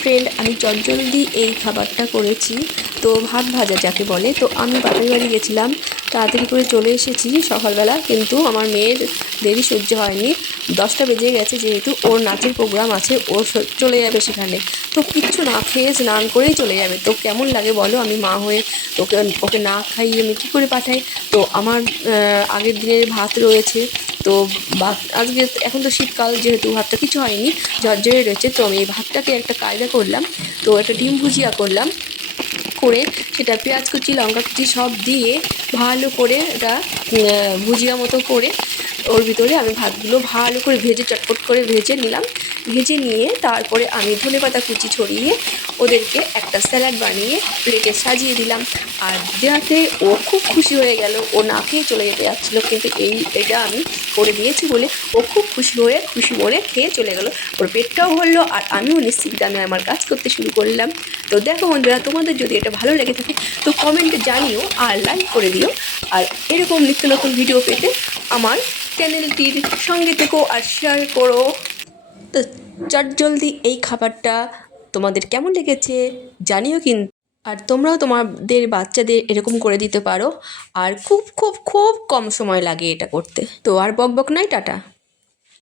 Friend আমি চটজলদি এই খাবারটা করেছি। তো ভাত ভাজা যাকে বলে, তো আমি বাপের বাড়ি গেছিলাম। তাড়াতাড়ি করে চলে এসেছি সকালবেলা, কিন্তু আমার মেয়ের দেরি সহ্য হয়নি। দশটা বেজে গেছে, যেহেতু ওর নাচের প্রোগ্রাম আছে, ও চলে যাবে সেখানে। তো কিচ্ছু না খেয়ে স্নান করেই চলে যাবে। তো কেমন লাগে বলো? আমি মা হয়ে ওকে ওকে না খাইয়ে আমি কী করে পাঠাই? তো আমার আগের দিনের ভাত রয়েছে। তো আজকে এখন তো শীতকাল যেহেতু ভাতটা কিছু হয়নি, ঝরঝরে রয়েছে, তো আমি এই ভাতটাকে একটা কায়দা করলাম, তো একটা ডিম ভুজিয়া করলাম, করে সেটা পেঁয়াজ কুচি, লঙ্কা কুচি সব দিয়ে ভালো করে এটা ভুজিয়া মতো করে ওর ভিতরে আমি ভাতগুলো ভালো করে ভেজে চটপট করে ভেজে নিলাম। ভেজে নিয়ে তারপরে আমি ধনে পাতা কুচি ছড়িয়ে ওদেরকে একটা স্যালাড বানিয়ে প্লেটে সাজিয়ে দিলাম। আর দেওয়াতে ও খুব খুশি হয়ে গেল, ও না খেয়ে চলে যেতে যাচ্ছিল। কিন্তু এই, এটা আমি করে দিয়েছি বলে ও খুব খুশি হয়ে, খুশি মনে খেয়ে চলে গেল। ওর পেটটাও ভরলো আর আমিও নিশ্চিত আমি আমার কাজ করতে শুরু করলাম। তো দেখো বন্ধুরা, তোমাদের যদি এটা ভালো লেগে থাকে তো কমেন্টে জানিও আর লাইক করে দিও। আর এরকম নিত্য নতুন ভিডিও পেতে আমার চ্যানেলটির সঙ্গে থেকো আর শেয়ার করো। তো চটজলদি এই খাবারটা তোমাদের কেমন লেগেছে জানিও কিন্তু আর তোমরাও তোমাদের বাচ্চাদের এরকম করে দিতে পারো। আর খুব খুব খুব কম সময় লাগে এটা করতে। তো আর বক বক নাই, টাটা।